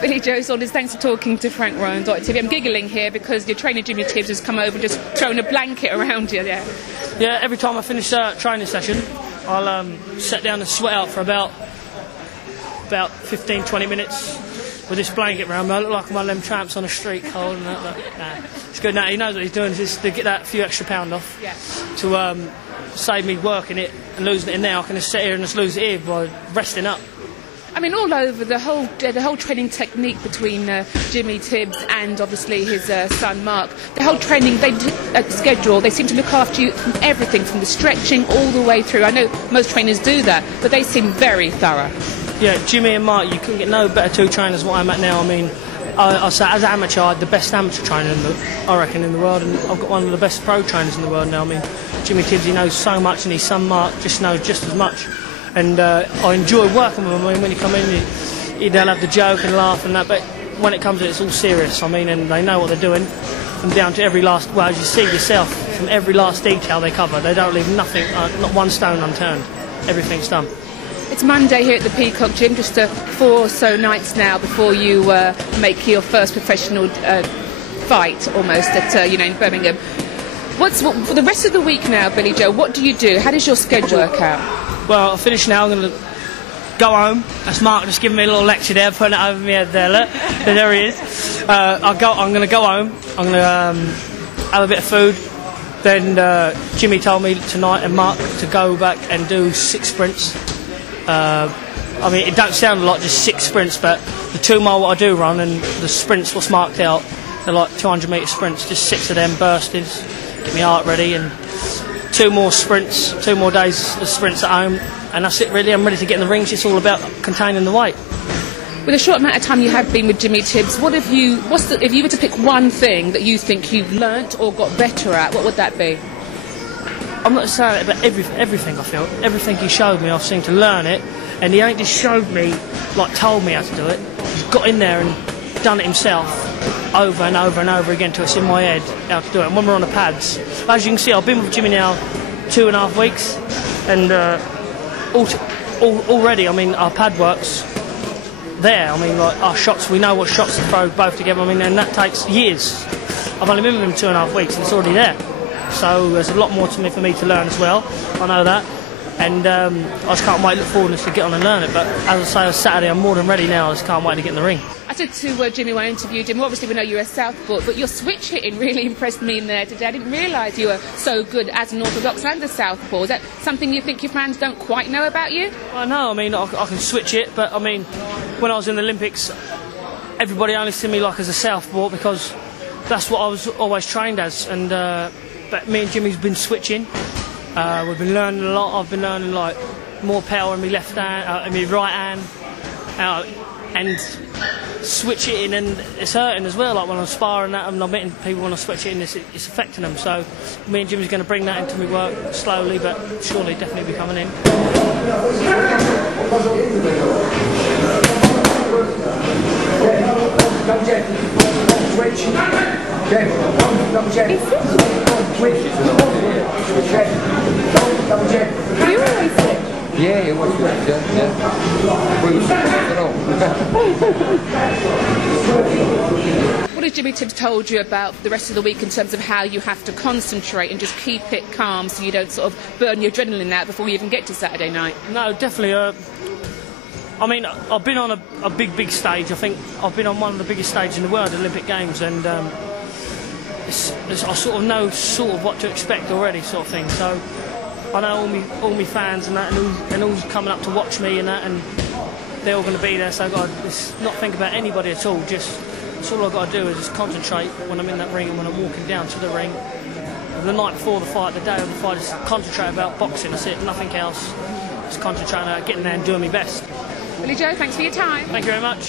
Billy Joe Saunders, thanks for talking to Frank Rowan, TV. I'm giggling here because your trainer Jimmy Tibbs has come over and just thrown a blanket around you there. Yeah, every time I finish a training session, I'll sit down and sweat out for about 15-20 minutes with this blanket around me. I look like one of them tramps on a street holding that. Nah, it's good now. He knows what he's doing, just to get that few extra pound off. Yeah. To save me working it and losing it now, I can just sit here and just lose it here by resting up. I mean, all over the whole training technique between Jimmy Tibbs and obviously his son Mark. The whole training schedule, they seem to look after you from everything, from the stretching all the way through. I know most trainers do that, but they seem very thorough. Yeah, Jimmy and Mark, you couldn't get no better two trainers than what I'm at now. I mean, I say as an amateur, I had the best amateur trainer I reckon in the world, and I've got one of the best pro trainers in the world now. I mean, Jimmy Tibbs, he knows so much, and his son Mark just knows just as much. And I enjoy working with them. I mean, when you come in, they'll have the joke and laugh and that, but when it comes to it, it's all serious. I mean, and they know what they're doing, from down to every last, well, as you see yourself, from every last detail they cover. They don't leave nothing, not one stone unturned. Everything's done. It's Monday here at the Peacock Gym, just 4 or so nights now before you make your first professional fight, almost, at in Birmingham. For the rest of the week now, Billy Joe, what do you do? How does your schedule work out? Well, I'll finish now. I'm going to go home. That's Mark just giving me a little lecture there, putting it over my head there. Look, there he is. I'm going to go home. I'm going to have a bit of food. Then Jimmy told me tonight and Mark to go back and do 6 sprints. I mean, it don't sound a lot, just 6 sprints, but the 2 mile what I do run and the sprints what's marked out, they're like 200 metre sprints, just 6 of them bursted, get my heart ready, and 2 more sprints, 2 more days of sprints at home, and that's it really. I'm ready to get in the rings. It's all about containing the weight. With a short amount of time you have been with Jimmy Tibbs, if you were to pick one thing that you think you've learnt or got better at, what would that be? I'm not saying it, but everything I feel, everything he showed me, I've seen to learn it, and he ain't just showed me, like told me how to do it. He's got in there and done it himself over and over and over again till it's in my head how to do it. And when we're on the pads, as you can see, I've been with Jimmy now 2.5 weeks, and already, I mean, our pad work's there. I mean, like our shots, we know what shots to throw both together. I mean, and that takes years. I've only been with him 2.5 weeks, and it's already there. So there's a lot more for me to learn as well. I know that, and I just can't wait. Look forward to get on and learn it. But as I say, on Saturday, I'm more than ready now. I just can't wait to get in the ring. I said to Jimmy when I interviewed him, obviously we know you're a southpaw, but your switch hitting really impressed me in there today. I didn't realise you were so good as an orthodox and a southpaw. Is that something you think your fans don't quite know about you? I know. I mean, I can switch it, but I mean, when I was in the Olympics, everybody only seen me like as a southpaw because that's what I was always trained as. And but me and Jimmy's been switching. We've been learning a lot. I've been learning like more power in my left hand, in my right hand, and switch it in, and it's hurting as well. Like when I'm sparring that, and I'm hitting people when I switch it in, it's affecting them. So me and Jimmy's going to bring that into my work slowly, but surely definitely be coming in. Do you always sit? Yeah, it was good, yeah. What has Jimmy Tibbs told you about the rest of the week in terms of how you have to concentrate and just keep it calm so you don't sort of burn your adrenaline out before you even get to Saturday night? No, definitely. I mean, I've been on a big stage. I think I've been on one of the biggest stages in the world, the Olympic Games, and I sort of know what to expect already, sort of thing. So I know all my fans and that, and who's coming up to watch me and that, and they're all going to be there. So I've got to just not think about anybody at all. That's all I've got to do is just concentrate when I'm in that ring and when I'm walking down to the ring. The night before the fight, the day of the fight, just concentrate about boxing. That's it, nothing else. Just concentrate on getting there and doing my best. Billy Joe, thanks for your time. Thank you very much.